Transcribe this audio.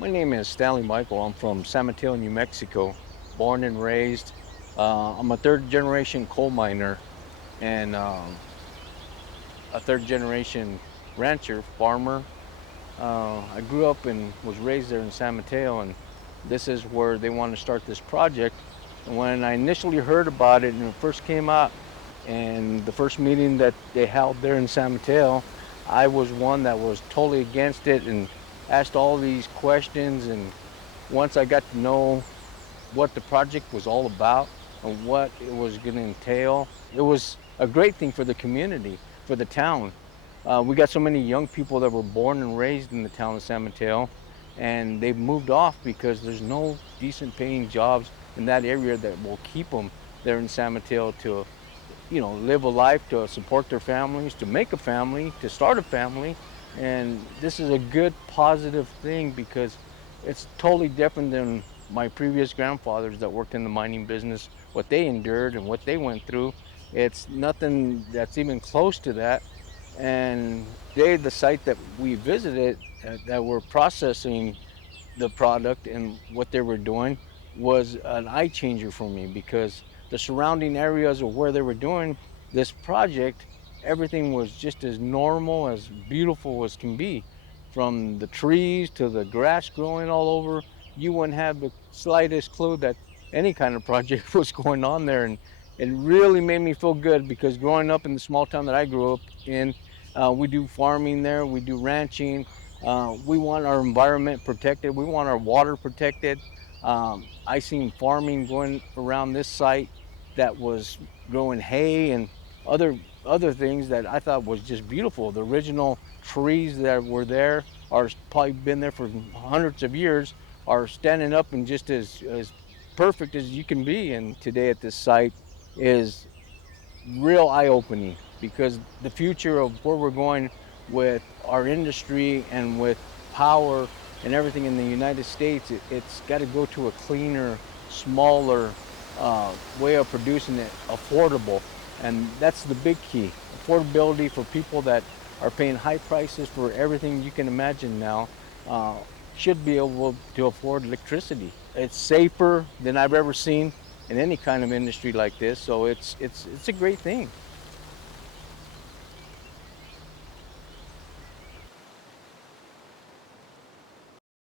My name is Stanley Michael. I'm from San Mateo, New Mexico, born and raised. I'm a third generation coal miner and a third generation rancher, farmer. I grew up and was raised there in San Mateo, and this is where they want to start this project. And when I initially heard about it and it first came out, and the first meeting that they held there in San Mateo, I was one that was totally against it and asked all these questions. And once I got to know what the project was all about and what it was going to entail, it was a great thing for the community, for the town. We got so many young people that were born and raised in the town of San Mateo, and they've moved off because there's no decent paying jobs in that area that will keep them there in San Mateo to, live a life, to support their families, to make a family, to start a family. And this is a good positive thing because it's totally different than my previous grandfathers that worked in the mining business, what they endured and what they went through. It's nothing that's even close to that. And the site that we visited, that were processing the product and what they were doing, was an eye changer for me because the surrounding areas of where they were doing this project, everything was just as normal, as beautiful as can be. From the trees to the grass growing all over, you wouldn't have the slightest clue that any kind of project was going on there. And it really made me feel good because growing up in the small town that I grew up in, we do farming there, we do ranching. We want our environment protected. We want our water protected. I seen farming going around this site that was growing hay and other other things that I thought was just beautiful. The original trees that were there are probably been there for hundreds of years, are standing up and just as perfect as you can be. And today at this site is real eye-opening because the future of where we're going with our industry and with power and everything in the United States, it's got to go to a cleaner, smaller way of producing it, affordable. And that's the big key. Affordability for people that are paying high prices for everything you can imagine now, uh, should be able to afford electricity. It's safer than I've ever seen in any kind of industry like this, so it's a great thing.